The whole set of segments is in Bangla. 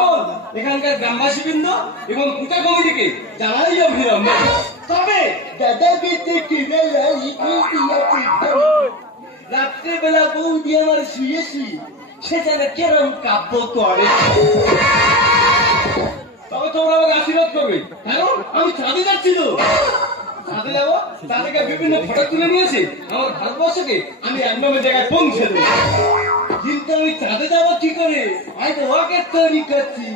মহল এখানকার গ্রামবাসীবৃন্দ এবং পূজা কমিটিকে জানাই অভিনন্দন। তবে দাদা বেঁচে কিনে রাত্রেবেলা বৌদি আমার শুয়েছি, সে যেন কেরম কাব্য করে। তবে তোমরা আমাকে আশীর্বাদ করবে, কারণ আমি চাঁদে যাচ্ছি। তো চাঁদে যাবো, চাঁদেকে বিভিন্ন ফটো তুলে নিয়েছি, আমার ভারতবর্ষকে আমি এক নম্বর জায়গায় পৌঁছে দেবো। কিন্তু আমি চাঁদে যাবো কি করে? হয়তো রকেট তৈরি করছি।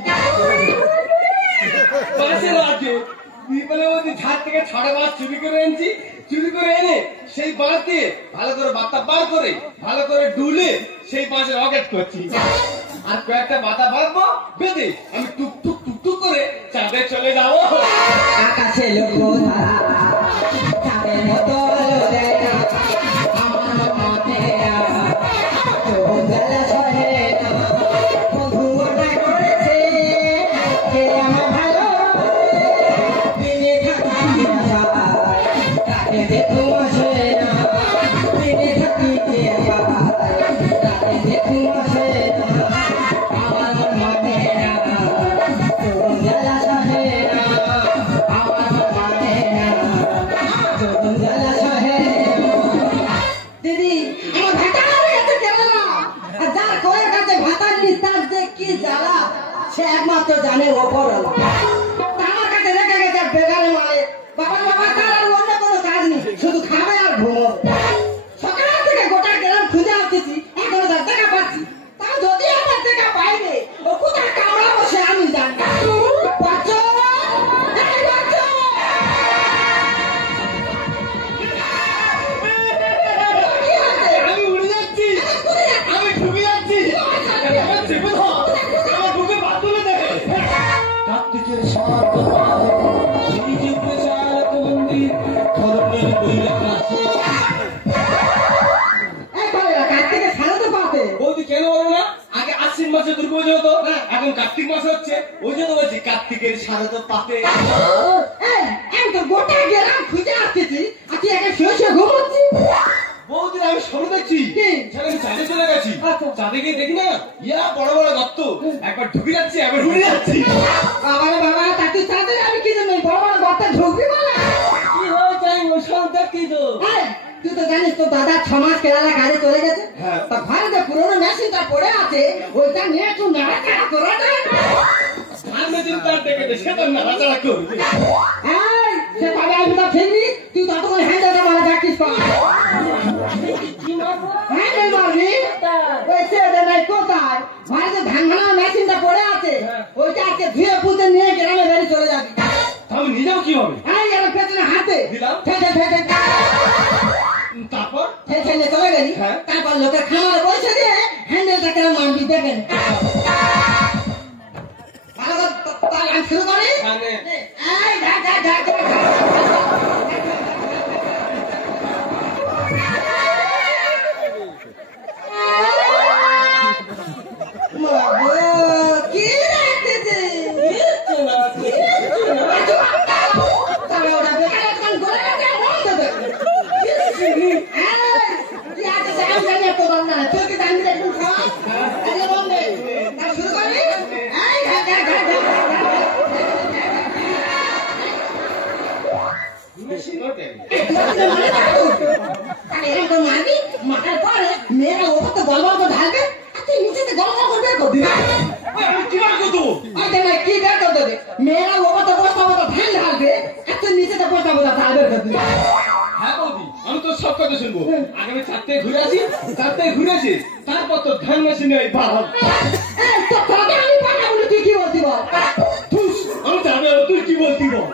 বাসের আগে ঝাড় থেকে 6টা বাস চুরি করে এনেছি। চুরি করে এনে সেই বাস দিয়ে ভালো করে বাতা বার করে ভালো করে ডুলে সেই বাসে রকেট করছি। আর কয়েকটা বাতা বাঁধবো, বেঁধে আমি টুক টুক টুক টুক করে চাঁদে চলে যাবো। আকাশে লোক চাঁদের মতো আলো দেয় না, আমার মনে বেলা সহে না, বন্ধুটা করেছে কে আমার ভালো দিনে থাকি তাকে দেখো আসে না, দিনে থাকি তাকে দেখো আসে না, আমার মনে বেলা সহে না, আমার মনে বেলা সহে। দিদি আমার ভাতা গেছে কেরালা, আর যার কোয়ের কাছে ভাতার নিস্তার যে কি জ্বালা সে একমাত্র জানে ওপরওয়ালা। আমার কাছে রেখে গেছে বেগারে মালে, বাবা বাবা তার আর অন্য কোনো কাজ নেই, শুধু খাবে আর ঘুমোবে। সকাল থেকে গোটা গ্রাম খুঁজে আসতেছি, এখনো তার দেখা পাচ্ছি। তা যদি আমার দেখা পাইবে ও কোথায় কামড়াবো সে আমি জানি। বাচ্চা আমি উড়ে যাচ্ছি, আমি ঢুকে যাচ্ছি, আমার বুকে বাদ তুলে দেবে। কার্তিকের সাত এই যে প্রচারক মন্দির ধর্মের কার্তিকের সারা তো পাতে বৌদি কেন বলো না? আগে আশ্বিন মাসে দুর্গাপুজো হতো, এখন কার্তিক মাস হচ্ছে, ওই জন্য বলছি কার্তিকের সারা তো পাতে। আমি তো গোটা গ্রাম খুঁজে আসতেছি, আর তুই একা শুয়ে শুয়ে ঘুমোচ্ছি। বৌদির আমি সরে দেখছি, আমি চাঁদে চলে গেছি। চাঁদে গিয়ে দেখি না ইয়া বড় বড় গর্ত, একবার ঢুকে যাচ্ছি একবার উড়ে যাচ্ছি। বাবা বাবা তা তুই চাঁদে আমি কি জন্য বড় বড় গর্তে ঢুকবি বলা? কি হয়েছে আমি সব দেখি তো। তুই তো জানিস তো দাদা 6 মাস কেরালা কাজে চলে গেছে, হ্যাঁ। তা ঘরে যে পুরোনো মেশিনটা পড়ে আছে ওইটা নিয়ে একটু নাড়াচাড়া করা যায় না? সামনে দিন তার দেখে সে তো নাড়াচাড়া করবে। সে পাবে আমি তো ঠিক নি, তুই ততক্ষণ হ্যান্ডেলটা মারা প্র্যাকটিস কর। হ্যান্ডেল মারবি ওই ছেড়ে নাই কোথায়? ঘরে যে ধান ভাঙার মেশিনটা পড়ে আছে ওইটা আজকে ধুয়ে পুঁতে নিয়ে গ্রামে বেরিয়ে চলে যাবি। আমি নিজেও কি হবে? এর পেছনে হাতে দিলাম, ঠেকে ঠেকে তারপর ঠেলে চলে গেলি। হ্যাঁ। তারপর লোকের খামারে বসে দিয়ে হ্যান্ডেলটা কেন মারবি দেখেন। ভালো করে আমি শুরু করি। এই ঘা ঘা ঘা ঘা কি রাখতেছে মারবি মাথার পরে মেয়েরা ওপর তো গল গল ঢালবে, তুই নিচেতে গল গল করবে করবি কি বের করে দেবে? মেয়েরা ওপর তো বস্তা বস্তা ধান ঢালবে, আর তুই নিচেতে বস্তা বস্তা ধান বের করবি। হ্যাঁ বৌদি, আমি তো সব কথা শুনবো। আগামী 4 থেকে ঘুরে আসি, 4 থেকে ঘুরে আসি, তারপর তো ধান মেশিনে আমি পাকা বলে তুই কি বলতি বল? আমি যাবে, তুই কি বলতি বল?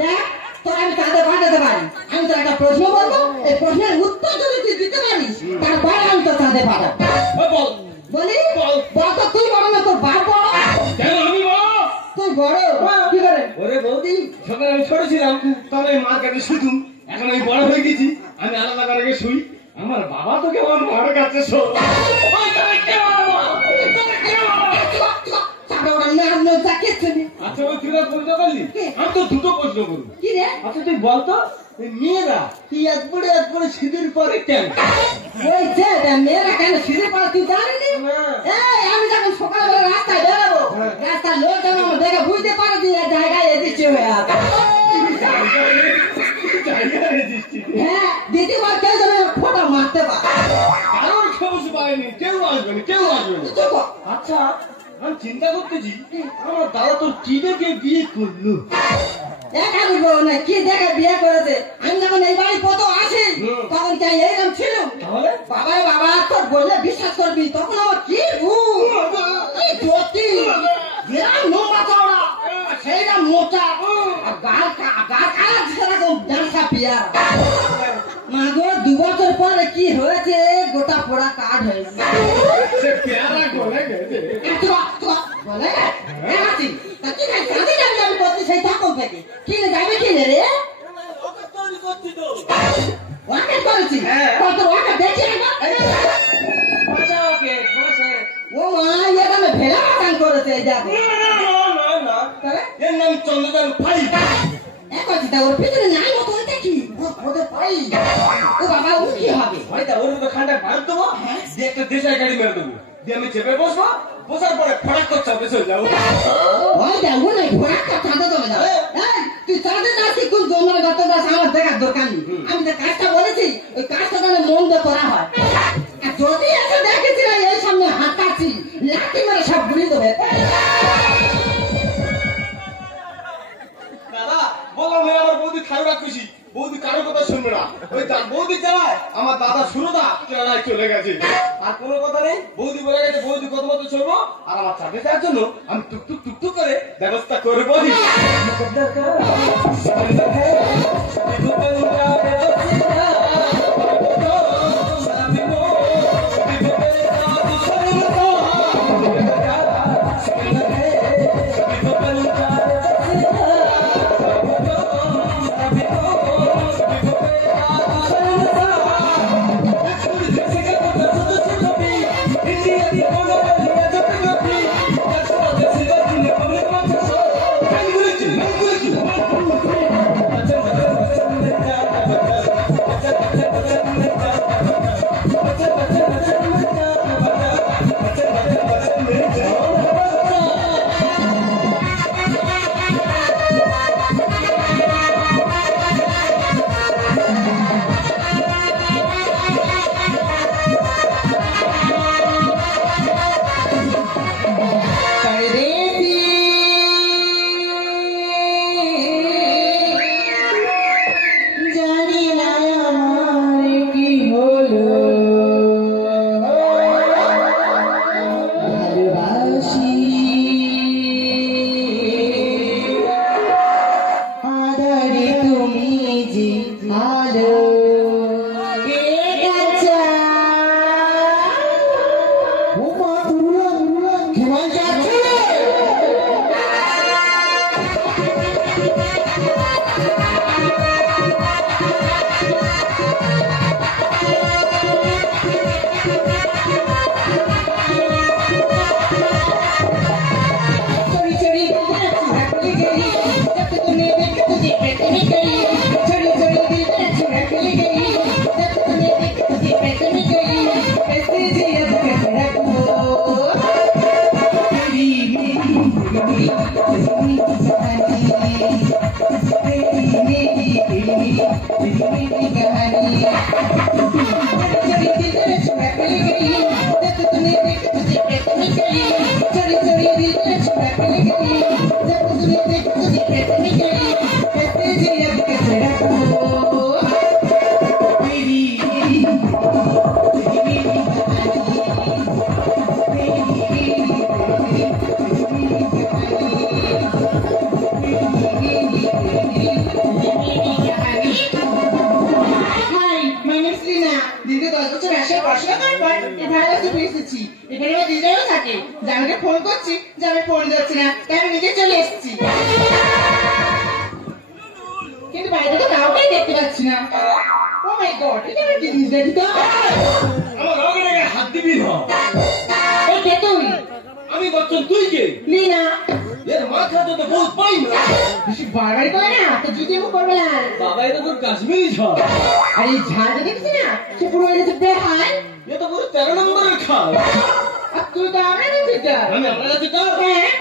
দেখ তোর আমি তাদের বাঁচাতে পারি। আমি তোর একটা প্রশ্ন বলবো, এই প্রশ্নের উত্তর যদি তুই দিতে পারিস তারপরে আমি তো তাদের পাঠাবো। বল বলি বল তো তুই বড় না তোর বাপ বড়? কেন আমি বড়? তুই বড় কি করে? ওরে বৌদি, যখন আমি ছোট ছিলাম তখন আমি মার কাছে শুতুম, এখন আমি বড় হয়ে গেছি, আমি আলাদা করে শুই। আমার বাবা তো কেমন মার কাছে শো। আচ্ছা ওই তুই বলতে পারলি? আমি তো দুটো প্রশ্ন করবো। কি রে? আচ্ছা তুই বলতো মেয়েরা কি একবারে সিঁদুর পরে কেন? ওই যে মেয়েরা কেন সিঁড়ি পড়ে তুই জানিনি? আমি যখন সকালবেলা রাস্তায় বেরোবো হয়ে আছে। হ্যাঁ, দ্বিতীয়বার কেউ যেন ফোঁটা মারতে পারে। কারোর খবর পাইনি, কেউ আসবে না, কেউ আসবে না। চুপ কর। আচ্ছা, আমি চিন্তা করতেছি আমার দাদা তো কি দেখে বিয়ে করলো। দেখা দিবো না কি দেখে বিয়ে করেছে। আমি যখন এই বাড়ি কত আসি তখন কে এইরকম ছিল? তাহলে বাবা বাবা তোর বললে বিশ্বাস করবি, তখন আমার কি কি জ্যোতি বিরাট লম্বা চওড়া, সেইটা মোটা, আর গা কালা সেরকম ডান্সা পিয়ার। মা গো, 2 বছর পরে কি হয়েছে, গোটা পোড়া কাঠ হয়েছে। সে পেয়ারা গলে গেছে। বলে তা কি খাই কাঁদে যাবি আমি করছি সেই তখন থেকে। কিনে যাবে কিনে রে? ওয়াকে করেছি। কত ওয়াকে দেখি একবার। ও মা, এখানে ভেড়া কান করেছে এই দেখো। এর নাম চন্দ্রকান্ত ভাই। ওর পিছনে নাই মতো দেখি ওদের পাই। ও বাবা, ও কি হবে? ওর মতো খান্ডা ভাঙ দেবো, দিয়ে একটা দেশের গাড়ি মেরে দেবো, দিয়ে আমি চেপে বসবো, বসার পরে ফটাক করে চাপে চলে যাবো। ওই দেখো না, ঘোড়াটা চাঁদে চলে যাবে। তুই চাঁদে যাস কি কোন জঙ্গলে গাতে যাস, আমার দেখার দরকার নেই। আমি যে কাজটা বলেছি ওই কাজটা যেন মন দিয়ে করা হয়। আর যদি এসে দেখেছি না এই সামনে হাঁটাচ্ছি, লাঠি মেরে সব ঘুরি দেবে। দাদা বললাম আমার বৌদি খারাপ খুশি, বৌদি কারোর কথা শুনবে না। ওই বৌদি চালায় আমার দাদা শুরুদা কেরালায় চলে গেছে, আর কোনো কথা নেই। বৌদি বলে গেছে বৌদি কত মতো চলবো, আর আমার চাকরি দেওয়ার জন্য আমি টুকটুক টুকটুক করে ব্যবস্থা করবো।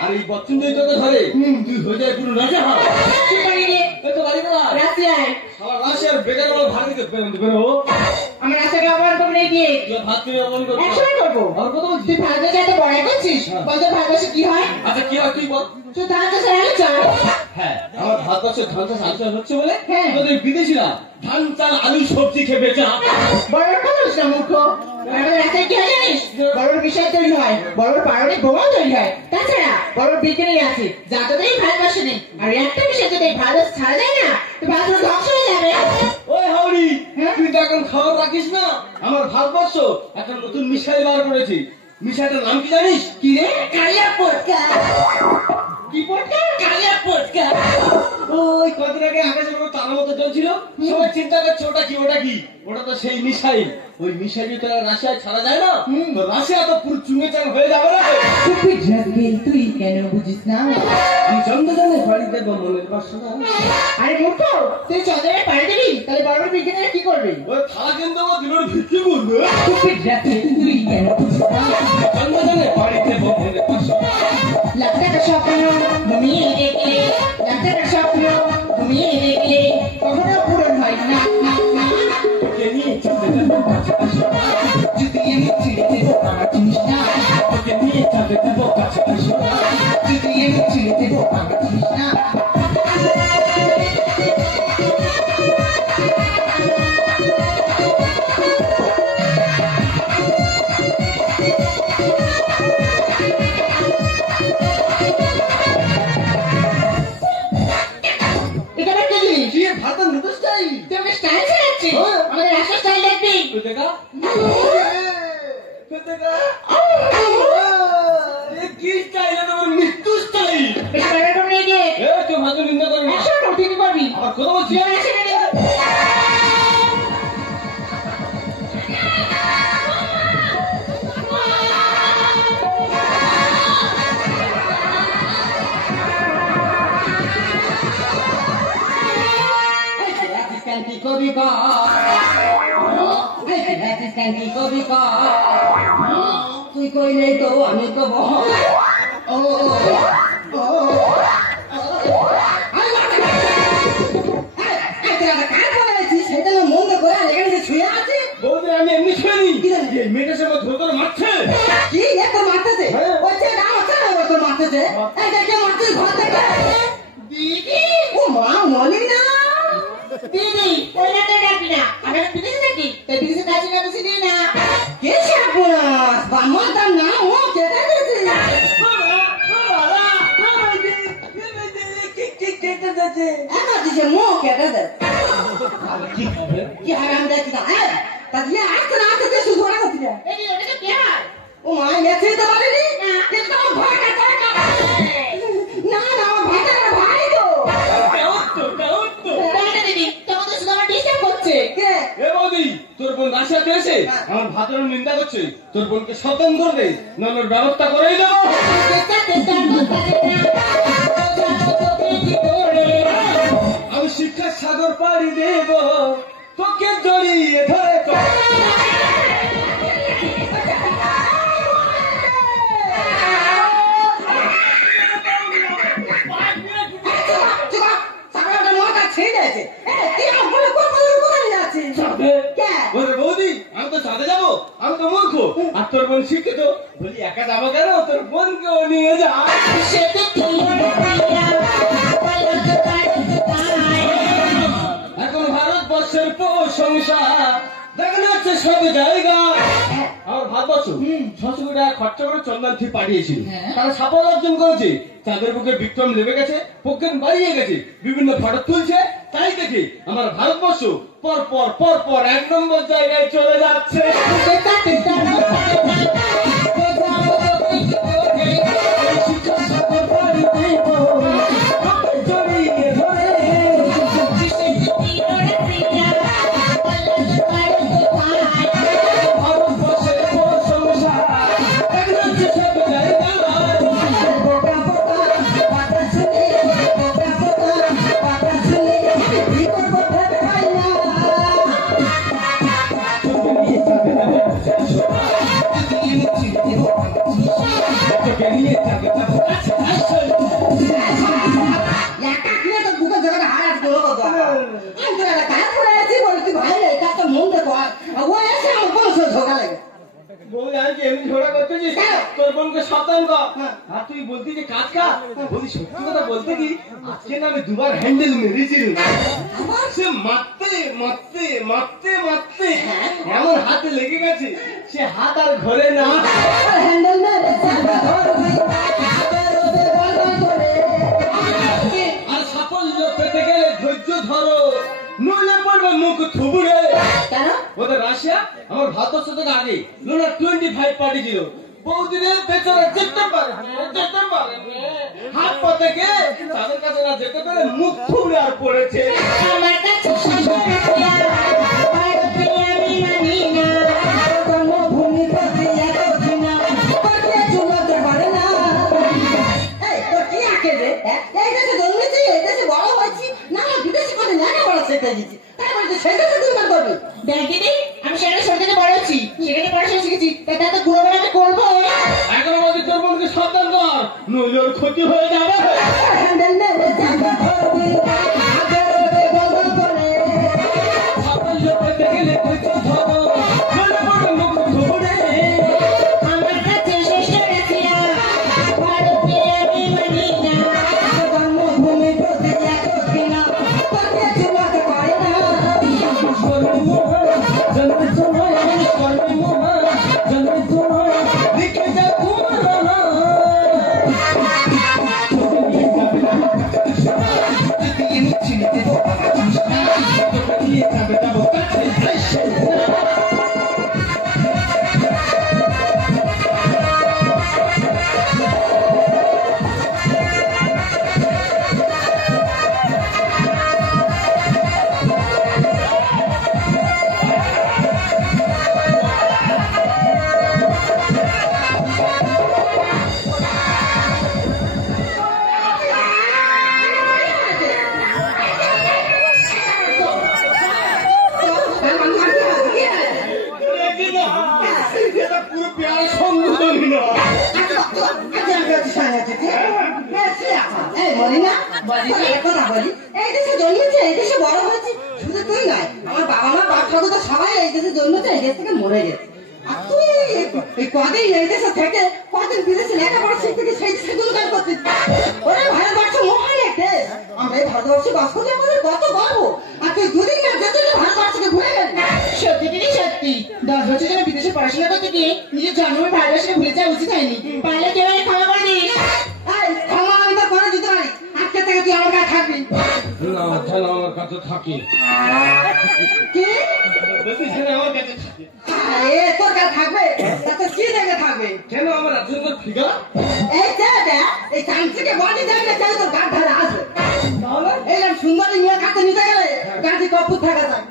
আর এই বচ্চন যদি তোকে ধরে তুই হয়ে যায় পুরো রাজা হয়। তো গাড়ি করা রাশিয়ায় সারা রাশিয়ার বেকার বড় ভাগ দিতে বেরো। আমি রাশিয়াকে অপমান করবো নাকি? তুই ভাত তুই অপমান করবি? একসময় করবো। আর কত বলছিস? তুই ভারতবর্ষে এত বড়াই করছিস, বলতো ভারতবর্ষে কি হয়? আচ্ছা কি হয় তুই বল। তুই ধান চাষের আলু চাষ। হ্যাঁ আমার ভারতবর্ষের ধান চাষ আলু চাষ হচ্ছে বলে হ্যাঁ। তোদের বিদেশিরা ধান চাল আলু সবজি খেয়ে বেঁচে আছে। বড় মানুষ না মূর্খ। আমাদের রাস্তায় কি হয় জানিস? বড় বিষয় তৈরি হয়, বড় পারমাণবিক বোমা তৈরি হয়। তাছাড়া বড় বিজ্ঞানী আছে যা তোদের ভারতবর্ষে নেই। আর একটা বিষয় যদি ভারত ছাড়া যায় না তো ভারত ধ্বংস হয়ে যাবে। ওই হাওড়ি তুই তো এখন খবর রাখিস না। আমার ভারতবর্ষ একটা নতুন মিসাইল বার করেছি। মিসাইলটার নাম কি জানিস? কি রে? কালিয়া পটকা। কি পটকা? কালিয়া পটকা। ওই কদিন আগে আকাশের উপর তারার মতো জ্বলছিল, সবাই চিন্তা করছে ওটা কি ওটা কি। ওটা তো সেই মিসাইল। ওই মিসাইল যদি রাশিয়ায় ছাড়া যায় না তো রাশিয়া তো পুরো চুঙে চাং হয়ে যাবে না। Stupid rascal, তুই কেন বুঝিস না? আমি চন্দ্রযানের বাড়ি দেবো মনের বাসনা। আরে মূর্খ, তুই চন্দ্রের পাড়ি দিবি তাহলে বড় বড় বিজ্ঞানীরা কি করবে? ওই থালা কিন্তু আমার দিনের ভিত্তি করবে। Stupid rascal, তুই কেন বুঝিস না? চন্দ্রযানের বাড়ি দেবো মনের বাসনা। লাখটাকা স্বপ্ন ঘুমিয়ে দেখলে, লাখটাকা স্বপ্ন ঘুমিয়ে দেখলে কখনো পূরণ হয় না। তোকে নিয়ে চলতে যাবো কাছে আসনা। যদি আমি ছেড়ে দেবো আমার চিনিস না, তোকে নিয়ে চলতে যাবো কাছে আসনা। যদি আমি ছেড়ে দেবো আমার চিনিস না। এটা একটা জিনিস। কি ভারতের নতুন স্টাইল? তুই আমাকে স্টাইল শেখাচ্ছিস? আমাদের রাষ্ট্র স্টাইল দেখবি? তুই দেখা কি স্টাইল? আমার মৃত্যু স্টাইল। এটা বের করে নিয়ে গিয়ে তুই ভারতের নিন্দা করবি না। একশো ঠিক করবি। আবার কথা বলছি। তুই আমার ছেড়ে দে। তুই কইলে তো আমি তো বৌদি আমি এমনি শুনি এই মেয়েটার সঙ্গে ধরে ধরে মারছে। কি এত মারতেছে? ওই ছেলেটা আমার ছেলে ওর তো মারতেছে। এই দেখে মারতেছে ঘর থেকে। দিদি ও মা মনে না দিদি ওই না ডাকবি না। আমি বিদেশে থাকি তাই বিদেশে কাছে না বেশি দিই না। কে সাপুরাস বামার দাম না ও কেটে দিয়েছে। একা দিছে মো কেটে দে। কি হবে? কি হবে আমি দেখি না। তাহলে আসতে না আসতে শুধু ওরা করতে যায়। এই ওটা কে হয়? ও মা মেছে তো বলেনি না কিন্তু আমার ভয়টা করে না। না না আমার ভাইটা ভাই তো। দাঁড়া দিদি তোমাদের শুধু আমার ডিস্টার্ব করছে। কে? এ বৌদি তোর বোন রাশিয়াতে এসে আমার ভাতের নিন্দা করছে। তোর বোনকে সাবধান করে দে, নাহলে ওর ব্যবস্থা করেই দেবো। আমি শিক্ষার সাগর পাড়ি দেব, তোকে জড়িয়ে ধরে বৌদি আমি তো চাঁদে যাবো, আমি তো মূর্খ আর তোর বোন শিক্ষিত, বলি একা যাবো কেন, তোর বোনকেও নিয়ে যা। এখন ভারতবর্ষের প্রশংসা দেখানো হচ্ছে সব জায়গা। আমার ভারতবর্ষ 600 কোটি টাকা খরচা করে চন্দন থি পাঠিয়েছিল, তারা সাফল্য অর্জন করেছে। তাদের বুকে বিক্রম লেবে গেছে, পক্ষেন বাড়িয়ে গেছে, বিভিন্ন ফটো তুলছে। তাই দেখে আমার ভারতবর্ষ পর পর পর পর 1 নম্বর জায়গায় চলে যাচ্ছে। কাকা বলি সত্যি কথা বলতে কি আজকে না আমি দুবার হ্যান্ডেল মেরেছিলাম সে মারতে মারতে মারতে মারতে এমন হাতে লেগে গেছে সে হাত আর ঘরে না হ্যান্ডেল মেরে আর সাফল্য পেতে গেলে ধৈর্য ধরো নইলে পড়বে মুখ থুবড়ে কেন ওদের রাশিয়া আমার ভারতের সাথে আগে লোনা 25 পার্টি ছিল বহুদিনের পেছনে যেতে পারে হাত পাতে গে তাদের কাছে না যেতে পারে মুখ থুবড়ে আর পড়েছে আমার কাছে জন্মভূমি করতে এত ঘৃণা করতে চুলোতে পারে না এই তো কি আঁকে রে এই দেশে জন্মেছি এই দেশে বড় হয়েছি না বিদেশে করে লেখাপড়া শিখে গেছি তারপরে তো সেই দেশে তুই বার করবি দেখ দিদি আমি সেখানে সরকারে বড় হচ্ছি সেখানে পড়াশোনা শিখেছি তাতে তো গুণগান আমি করবো এখনো বলছি তোর বোনকে সাবধান কর নইলে ওর ক্ষতি হয়ে যাবে হ্যান্ডেল মেরে জানতে ধরবি আগে বদল করে সাফল্য পেতে গেলে ধৈর্য ধরো নইলে পড়বে মুখ থুবড়ে আমার কাছে শ্রেষ্ঠ রাখিয়া ভারতে আমি মানি না জন্মভূমি প্রতি এত ঘৃণা করতে চুলোতে পারে না লিখে যা তোমার এটা পুরো প্যারা সংগঠনই না এই বলি না কথা বলি এই দেশে জন্মেছে এই দেশে বড় হয়েছে শুধু তুই নয় আমার বাবা মা বাপ ঠাকুর তো সবাই এই দেশে জন্মেছে এই দেশ থেকে মরে গেছে আর তুই এই কদিন এই দেশে থেকে কদিন বিদেশে লেখাপড়া শিখতে গিয়ে সেই দেশে গুণগান করছিস ওরা ভারতবর্ষ মহান এক দেশ আমরা এই ভারতবর্ষে বাস করলে আমাদের কত গর্ব আর তুই দুদিন না যেতে ভারতবর্ষকে ভুলে গেলি সত্যি দিদি সত্যি 10 বছর ধরে বিদেশে পড়াশোনা করতে গিয়ে নিজের জন্মের ভারতবর্ষকে ভুলে যাওয়া উচিত হয়নি পারলে কেউ ক্ষমা করে দিস ক্ষমা আমি তো করে দিতে পারি আজকে থেকে তুই আমার কাছে থাকবি না যেন আমার কাছে থাকি কি যদি যেন আমার কাছে থাকি আরে তোর কাছে থাকবে তাতে কি জায়গা থাকবে কেন আমার রাজেন্দ্র ফিগার এই দেখ এই চামচিকে বডি দেখলে কেউ তোর গাছ ধরে আসবে তাহলে এইরকম সুন্দরী মেয়ে কাছে নিতে গেলে গাছে কপুর থাকা যায়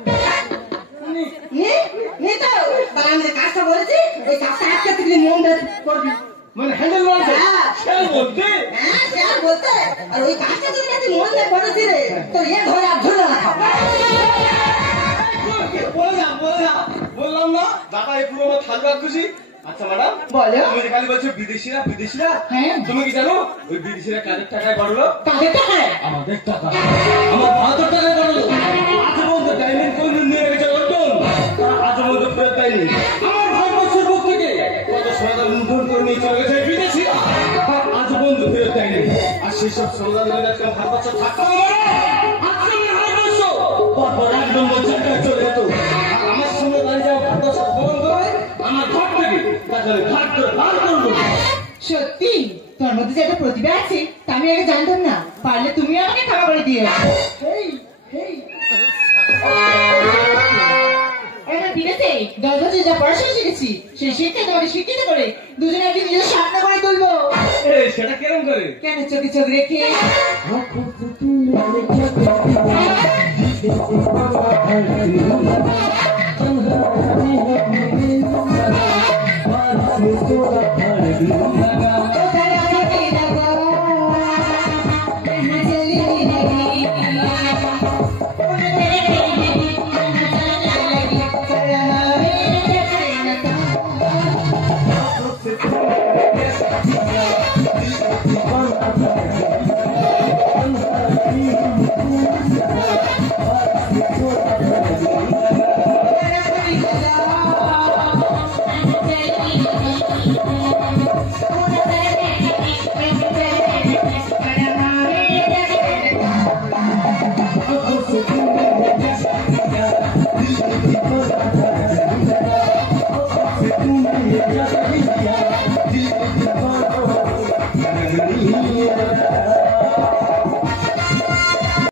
নি তো তাহলে আমি যে কাজটা বলেছি ওই কাজটা আজকে থেকে মন দিয়ে করবি মানে হ্যান্ডেল মারতে শেয়ার বলতে হ্যাঁ শেয়ার বলতে আর ওই কাজটা যদি নাকি মন দিয়ে করেছি রে তো এ ধরে আর ঝুলে রাখা বললাম না দাদা এই পুরো আমার থাকবে খুশি আচ্ছা ম্যাডাম বলো তুমি যে খালি বলছো বিদেশিরা হ্যাঁ তুমি কি জানো ওই বিদেশিরা কাদের টাকায় বাড়লো কাদের টাকায় আমাদের টাকা আমার ভারতের টাকায় বাড়লো আজ বলতে ডাইনিং কোন নিয়ে গেছে লন্ডন তারা আজ বলতে ফেরত দেয়নি আমার ভারতবর্ষের বুক থেকে কত সোনা লুণ্ঠন করে নিয়ে চলে গেছে বিদেশিরা আজ বন্ধু ফেরত দেয়নি আর সেই সব সোনা যদি একটা ভারতবর্ষ থাকতো আজকে ভারতবর্ষ পরপর একদম জায়গায় চলে যেত আমার সঙ্গে দাঁড়িয়ে যাওয়া ভারতবর্ষ গ্রহণ করে আমার ঘর থেকে তাদের ঘাট করে বার করবো সত্যি তোর মধ্যে যে একটা প্রতিভা আছে তা আমি আগে জানতাম না পারলে তুমি আমাকে ক্ষমা করে দিও এবার বিদেশে 10 বছর যা পড়াশোনা শিখেছি সেই শিক্ষা তোমাকে শিক্ষিত করে দুজনে একদিন নিজের স্বপ্ন করে তুলবো সেটা কেরম করে কেন চোখে চোখ রেখে Aku